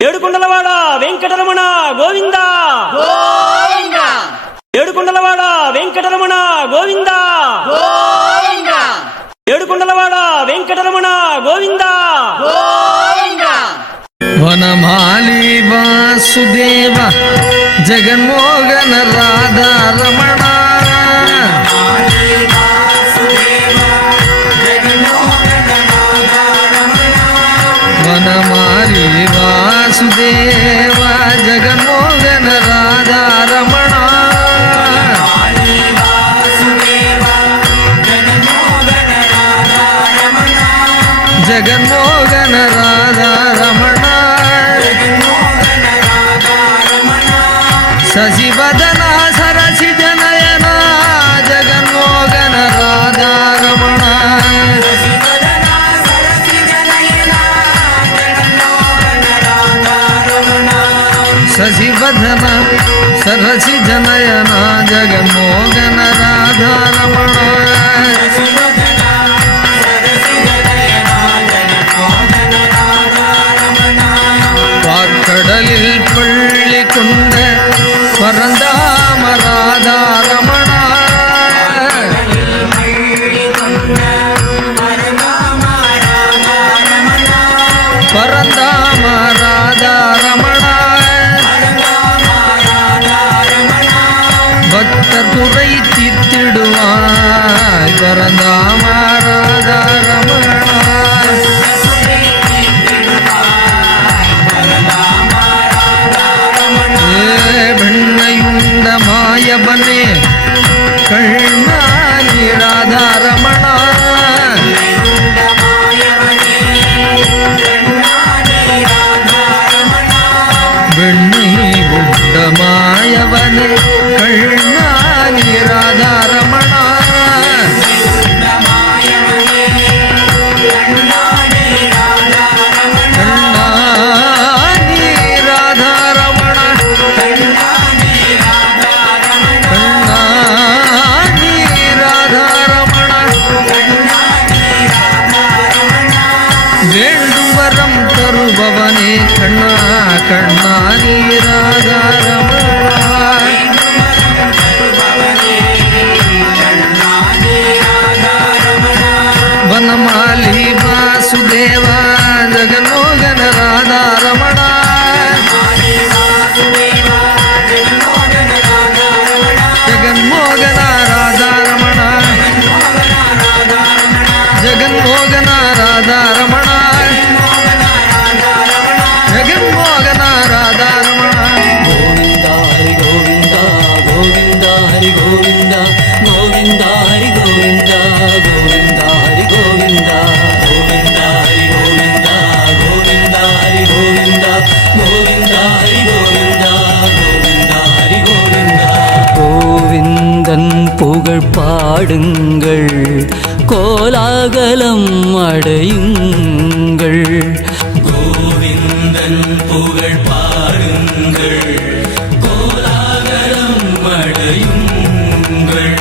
ఏడుకొండలవాడ వెంకటరమణ గోవింద గోవింద ఏడుకొండలవాడ వెంకటరమణ గోవింద గోవింద ఏడుకొండలవాడ వెంకటరమణ గోవింద గోవింద వనమాలి వాసుదేవ జగన్మోహన రాధా రమణ వనమాలి వాసుదేవ జగన్మోహన రాధా రమణ జగన్మోహన రాధా రమణ శశివదన సరసి జనయన జగన్మోహన రాధా రమణ శశివదన సరసి జనయన జగన్మోహన రాధా రమణ கடலில் பள்ளி கொண்ட பரந்தாம ராதா ரமண பரந்தாம ராதா ரமண பக்தர் குறை தீர்த்திடுவாய் பரந்தாம ராதா ரமண பெண்ணையுண்ட மாயவனே கண்ணானி ராதா ரமண பெண்ணை உண்ட மாயவனே கண்ணானி ராதா ரமண வேண்டும் வரம் தருபவனே கண்ணா கண்ணா நீ ராதா ரமணா வனமாலி வாசுதேவா ஜகன்மோகன ராதா ரமணா ஜகன்மோகன ராதா ரமணா ஜகன்மோகன ராதா ரமணா ஜகன்மோகன ராதா ரமணா கோவிந்த ஹரி கோவிந்த கோவிந்த ஹரி கோவிந்த கோவிந்த ஹரி கோவிந்த கோவிந்த ஹரி கோவிந்த கோவிந்த ஹரி கோவிந்த கோவிந்த ஹரி கோவிந்த கோவிந்த ஹரி கோவிந்த கோவிந்தன் புகழ் பாடுங்கள் கோலாகலம் அடையுங்கள் கோவிந்தன் புகழ் பாடுங்கள் கோலாகலம் அடையுங்கள்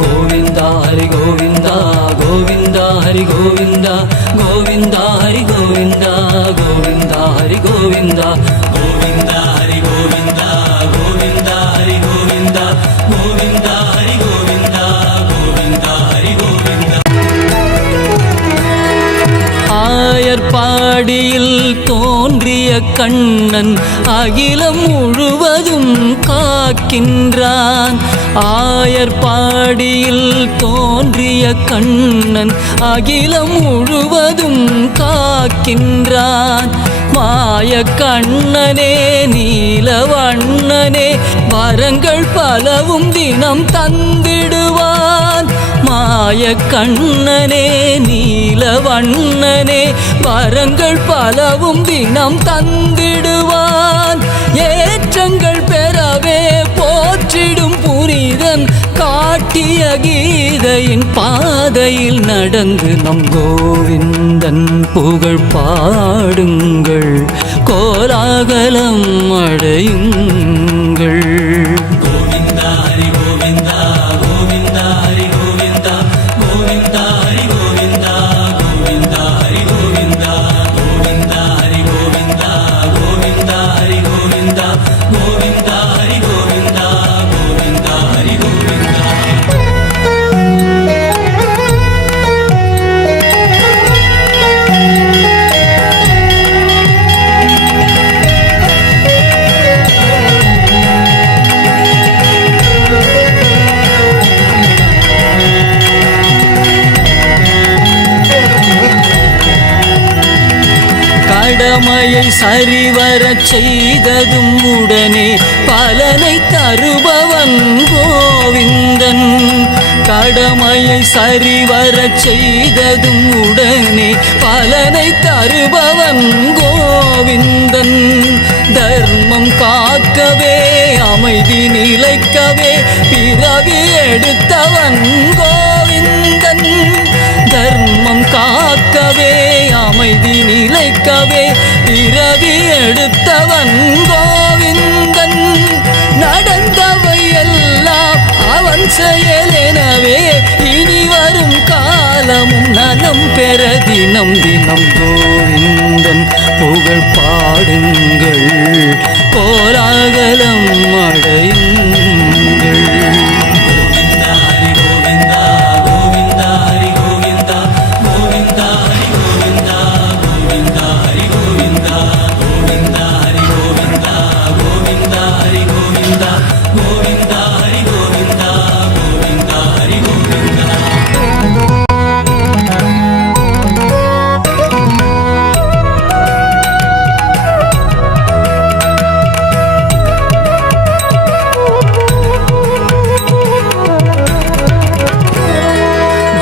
கோவிந்தா ஹரி கோவிந்தா கோவிந்தா ஹரி கோவிந்தா கோவிந்தா ஹரி கோவிந்தா கோவிந்தா ஹரி கோவிந்தா கோவிந்தா ஹரி கோவிந்தா கோவிந்தா ஹரி கோவிந்தா கோவிந்தா ஹரி கோவிந்தா கோவிந்தா ஹரி கோவிந்தா ஆயர்பாடியில் தோன்றிய கண்ணன் அகிலம் முழுவதும் காக்கின்றான் ஆயர்பாடியில் தோன்றிய கண்ணன் அகிலம் முழுவதும் காக்கின்றான் மாய கண்ணனே நீலவண்ணனே வரங்கள் பலவும் தினம் தந்திடுவான் மாய கண்ணனே நீலவண்ணனே வரங்கள் பலவும் தினம் தந்திடுவான் ஏற்றங்கள் பெறவே போற்றிடும் புனிதன் காட்டிய கீதையின் பாதையில் நடந்து நம் கோவிந்தன் புகழ் பாடுங்கள் கோலாகலம் அடையுங்கள் கோவிந்தா ஹரி கோவிந்தா கோவிந்தா ஹரி கோவிந்தா கோவிந்தா ஹரி கோவிந்தா கோவிந்தா ஹரி கோவிந்தா கோவிந்தா ஹரி கோவிந்தா கடமையை சரிவரச் செய்ததும் உடனே பலனை தருபவன் கோவிந்தன். கடமையை சரிவரச் செய்ததும் உடனே பலனை தருபவன் கோவிந்தன். தர்மம் காக்கவே அமைதி நிலைக்கவே பிறவி எடுத்தவன் கோவிந்தன். தர்மம் காக்கவே அமைதி நிலைக்கவே பிறவி எடுத்தவன் கோவிந்தன். நடந்தவை எல்லாம் அவன் செயலெனவே இனி வரும் காலமும் நலம் பெற தினம் தினம் கோவிந்தன் புகழ் பாடுங்கள், கோலாகலம் அடையுங்கள்.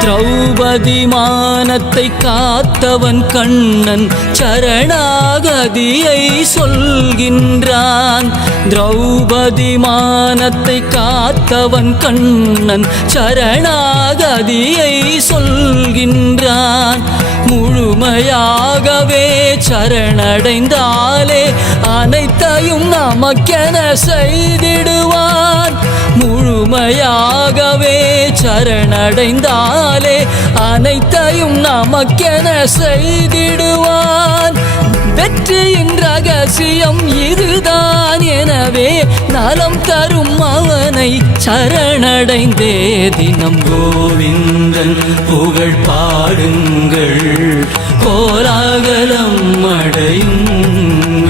திரௌபதி மானத்தை காத்தவன் கண்ணன் சரணாகதியை சொல்கின்றான். திரௌபதி மானத்தை காத்தவன் கண்ணன் சரணாகதியை சொல்கின்றான். முழுமையாகவே சரணடைந்தாலே அனைத்தையும் நமக்கென செய்திடுவான். முழுமையாகவே சரணடைந்தாலே அனைத்தையும் நமக்கென செய்திடுவான். வெற்றியின் ரகசியம் இதுதான், எனவே நலம் தரும் அவனை சரணடைந்தே தினம் கோவிந்தன் புகழ் பாடுங்கள், கோலாகலம் அடையுங்கள்.